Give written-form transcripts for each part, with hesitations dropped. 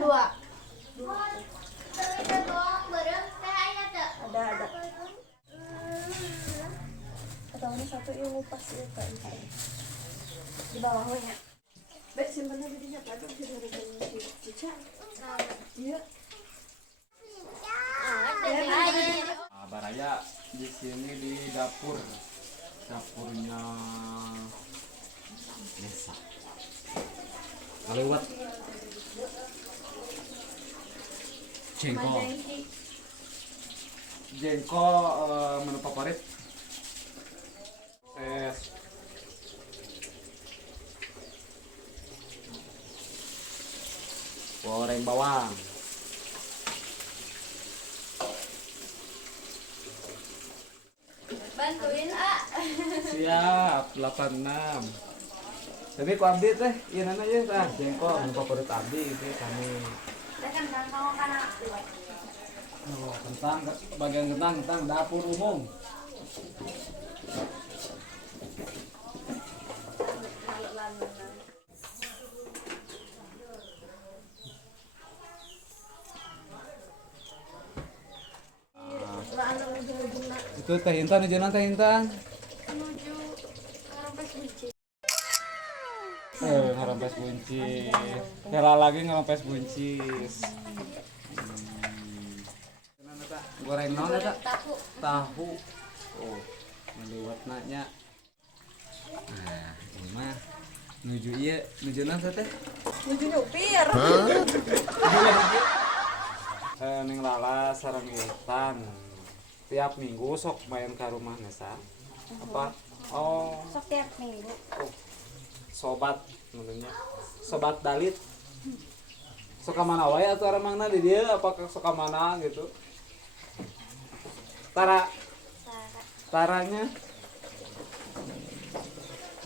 Dua. Ada. Atau ini satu ilmu pas itu di bawahnya. Baik simpannya bedinya tadi di cica. Iya. Baraya di sini di dapurnya desa. Lewat jengkol menu favorit goreng bawang, bantuin siap 86. Tapi ku abdi teh ieu nana ye tah jengkol menu favorit abdi itu kami. Oh, kentang bagian kentang dapur umum. Itu teh Intan jeung teh Intan. menuju Ngarompes Buncis. Ngarompes buncis. Hela lagi ngarompes buncis. Goreng naon eta? Tahu. Oh, ngeliwat nanya. Nah, ini mah nuju ieu, nuju naon teh? Menuju nyupir. Ning Lala sareng Intan. Tiap minggu sok main ke rumah Nesa. Apa? Oh, Sok tiap minggu. oh. Sobat namanya. Sobat Dalit. Suka mana wae atuh aremangna di dieu apakah suka mana gitu. Taranya.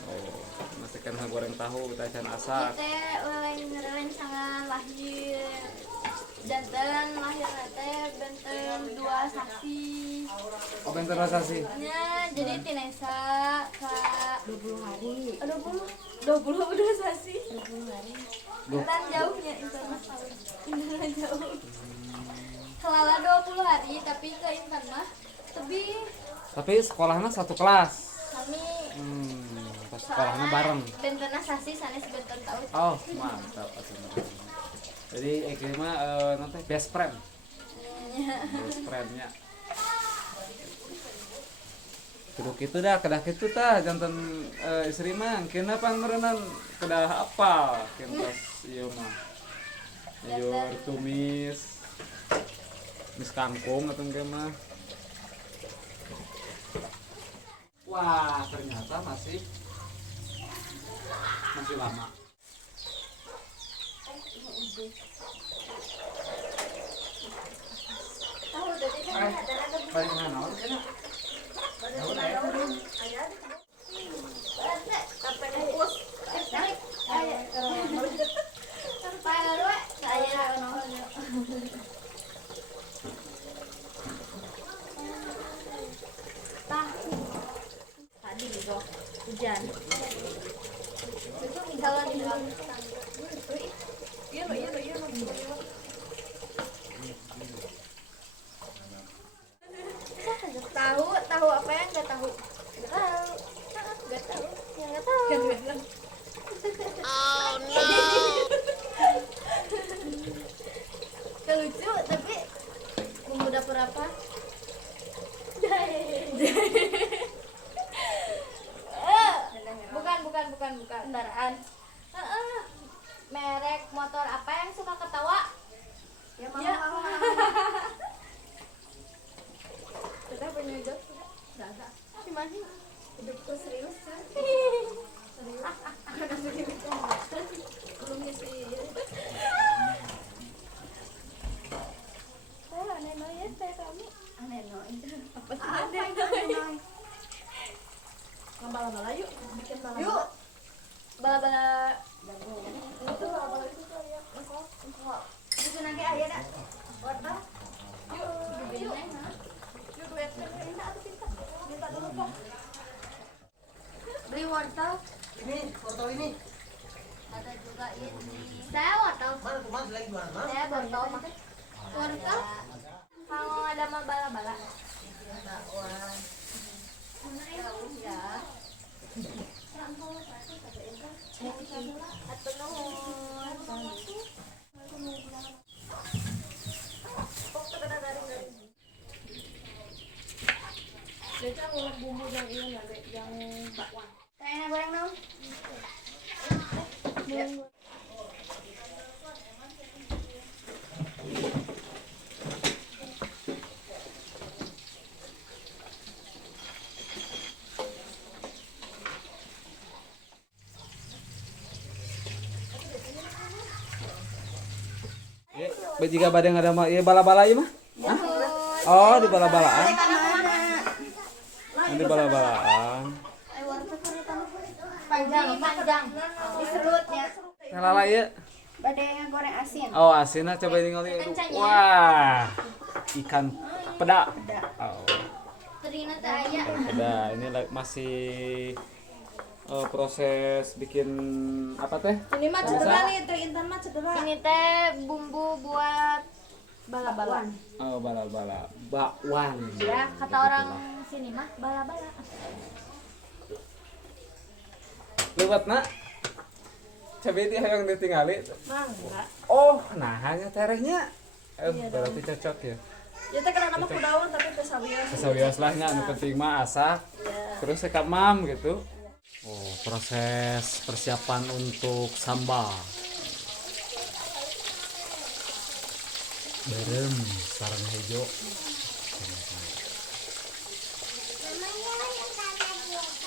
Oh, masihkan goreng tahu kita can asak. Teh ulin sangat lahir. Jantan lahir teh benten 2 sasi. Oh, benten sasi. Nya jadi Tinesa ka 20 hari. 20 udah sasi. 20 hari. Intan jauhnya Intan mah Intan jauh. Kelala 20 hari tapi ke Intan mah lebih Tapi sekolahnya satu kelas. kami Pas sekolahnya bareng. bentena sasi sanes benten tahu. Oh, mantap atuh. Jadi iki mah nanti best friend. Best friend-nya. Kudu kitu dah, kedah kitu tah janten istri mah kena pangerenan kedah apal kentas ieu mah. Sayur tumis. Mis kangkung atau enggak mah. Wah, ternyata masih lama. Tahu tadi kan ada Balik mana? Tadi gitu hujan. Kalau di dalam iya. Tahu apa yang nggak tahu? Nggak tahu. Yang nggak tahu. Oh no. Lucu tapi bumbu dapur apa? Bukan kendaraan. Merek motor apa yang suka ketawa? Ya mahal. Kita punya job tidak? Nggak ada. Gimana sih? Hidupku serius kan? Serius? Belum sih. bala-bala itu bala-bala itu tuh ya itu nanti aja dah wortel yuk duit minta atau minta dulu kok beli wortel ini ada juga ini saya wortel saya wortel makan wortel kalau ada mah bala-bala ya Deca ngulek bumbu yang ini yang bakwan. Kayaknya goreng dong. Ya. Jika badeng ada mah, ya bala-bala ya mah? Hah? Oh, di bala-balaan. Di bala-balaan. Panjang. Diserut ya. Lala ya. Badeng goreng asin. Oh, asinnya coba ini ngoli. Wah. Ikan peda. Oh. Terina teh aya. Peda ini masih proses bikin apa teh? Ini mah cedera nih, Teh Intan mah cedera. Ini teh bumbu buat bala-bala. Oh, bala-bala. Bakwan. Ya, kata orang sini mah bala-bala. Lewat nak. Coba dia yang ditinggali. Mangga. Oh, nah hanya terehnya. Berarti cocok ya. Ya teh kana nama kudaun tapi teh sawios. Sawios lah nya, anu penting mah asak. Terus sekamam gitu. Oh, proses persiapan untuk sambal. Berem sarang hijau.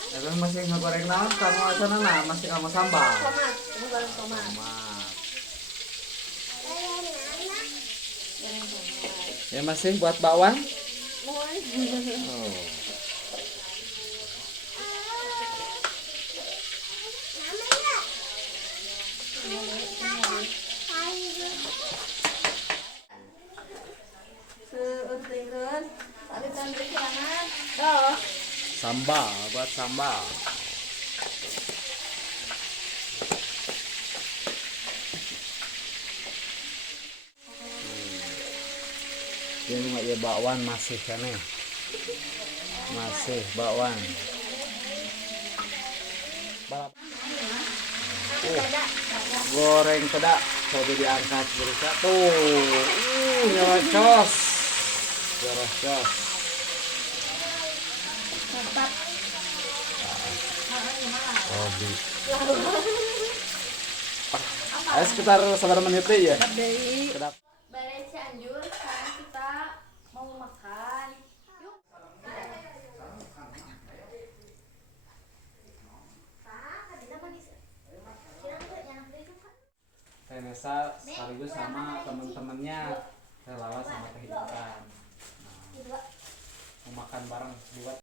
Tapi masih ngegoreng naon kamu asana nah, masih kamu sambal. Tomat, ini goreng tomat. Ya masih buat bakwan? Oh. Seuntingeun, tadi tandri kanan. Sambal, buat sambal. Ini nggak ya bakwan masih kan ya? Masih bakwan. Goreng peda, coba diangkat berusaha tuh. Nyocos. Nyocos. Hobi. Ayo sekitar seberapa menit deh ya? Kedap. Balik Cianjur, sekarang kita mau makan. Yuk. Nesa sekaligus sama teman-temannya relawan sama kehidupan. Mau makan bareng buat